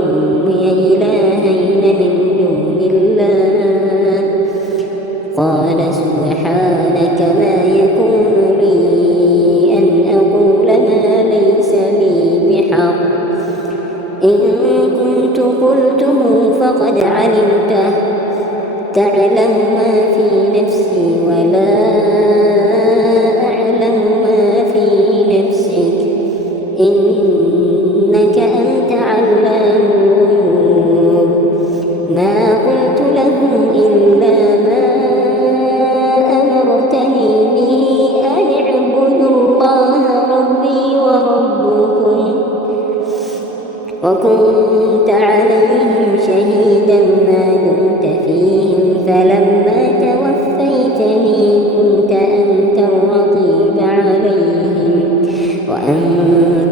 وأمي إلهين من دون الله. قال سبحانك ما يكون لي أن أقول ما ليس لي بحق، إن كنت قلته فقد علمته، تعلم ما في نفسي ولا أعلم ما في نفسك، إنك أنت علام الغيوب. ما قلت لهم إلا ما أمرتني به أن اعبدوا الله ربي وربكم، وكنت عليهم شهيدا ما دمت فيهم، فلما توفيتني كنت أنت الرقيب عليهم، وأنت